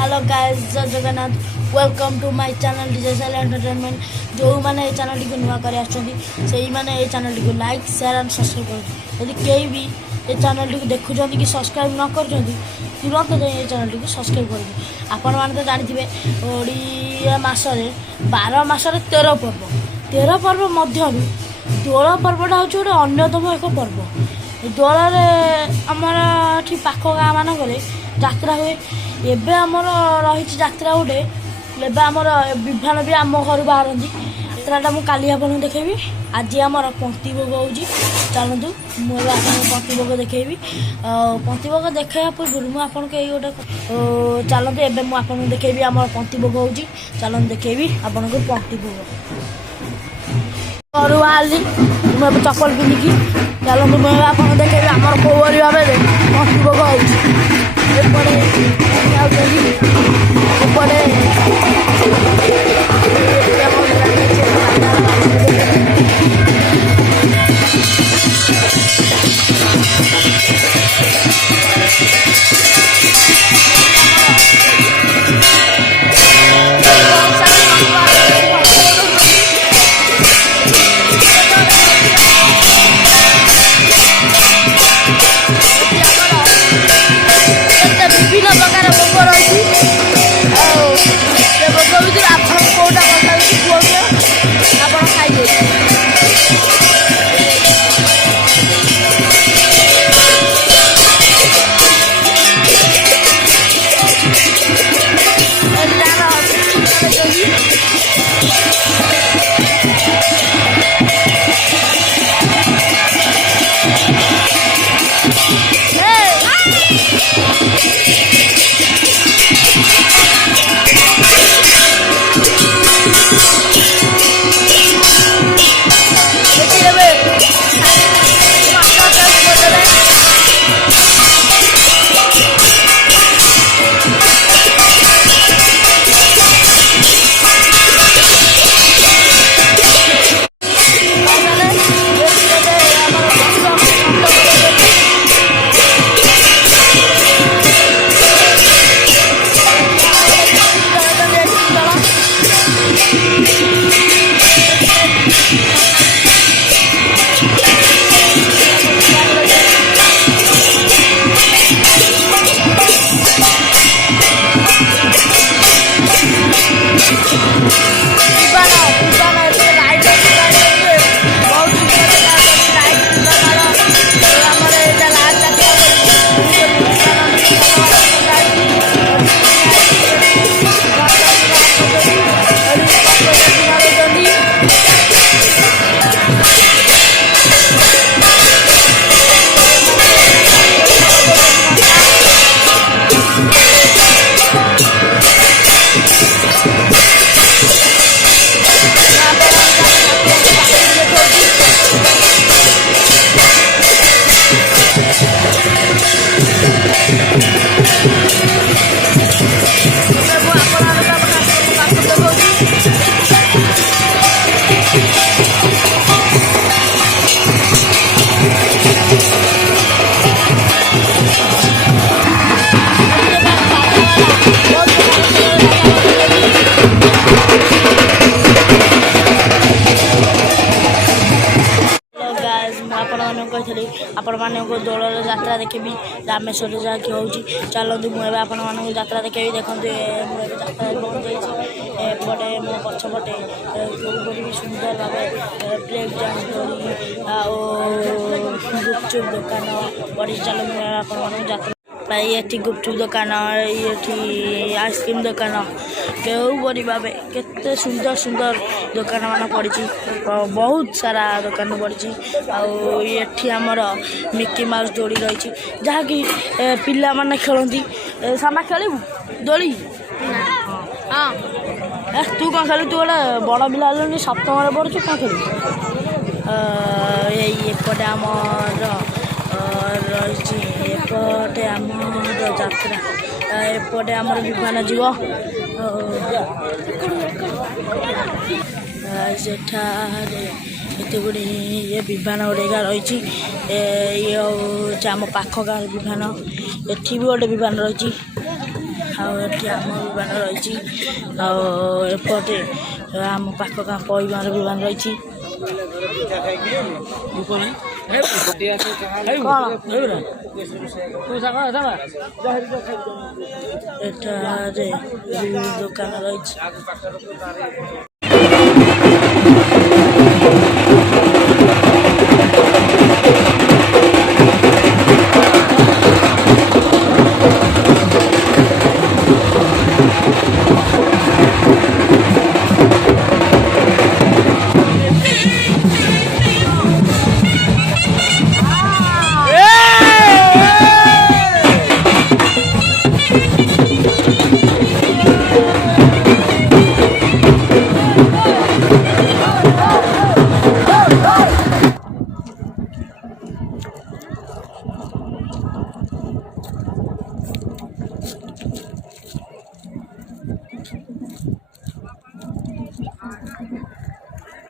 Hello guys, Jai Jagannath. Welcome to my channel digital entertainment. जो मैंने ये चैनल को नुआ कर मैंने ये चैनल को लाइक शेयर एंड सब्सक्राइब कर। यदि कहीं भी ये चैनल को देखुं कि सब्सक्राइब न कर तुरंत ये चैनल को सब्सक्राइब कर। आपण मैंने तो जानते ओडिया मसरे 12 मसरे 13 पर्व 13 पर्व मध्य दोल पर्वटा हूँ गोटे अन्यतम एक पर्व। दोल आमर ये पाख गाँ मानक जात्रा हुए। एबे आमर रही जात्रा गोटे एबे आमर विभान भी आम घर बाहर यात्राटा मुझे काली आपको देखेबी। आज आमर पंक्ति भोग हो चलतु मुझे पंक्ति भोग देखेबी। पंक्ति भोग देखा पूर्व मुझे गोटे चलतु एबे मुझे देखेबी आम पंक्ति भोग हो चलतु देखेबी आपन को पंक्ति भोग। घर बाहर मुझे चप्पल पिंधिकी चलतु मुझे आप देखेबी आमर कौरी भाव पंक्ति भोग हो एपटे विभिन्न प्रकार भोग रही भोग भर आप कौटा आप खाइए। आपण मानक दोल यात्रा देखेबी रामेश्वर जहाँकि हो चलतु मुझे आपण मानक यात्रा देखेबी। देखते मुझे यात्रा पहुँच जापटे मो पछपटे भी सुंदर भाव ब्रेक डांस गुपचुप दुकान पड़ी। चल मुझे आपण यात्रा ये गुपचुप दुकान ये आइसक्रीम दुकान केउबरी भाव केते सुंदर सुंदर दुकान मान पड़ी। बहुत सारा दुकान पड़ी। आमर मिकी माउस दोली रही जहाँकि पिला माने खेलती। सामा खेलू दोली हाँ तू कौन खेलु? तू गोटे बड़ पिला हेलु सप्तम पढ़ु कौन खेलु? एपटे आमर रही एपटे आमर यात्रा एपटे आमर विमान जीव सेठारे एत गुड़े ये विमान गुड़िका रही। ये आम पाख गाँव विमान एटी भी गोटे विमान रही। ଆଉ ଏଠି ଆମ ବିମାନ ରହିଛି ଆଉ ଏପଟେ ଆମ ପାଖ ଗାଁ ପଇବାର ବିମାନ ରହିଛି। ଏଠାରେ ଦୋକାନ ରହିଛି।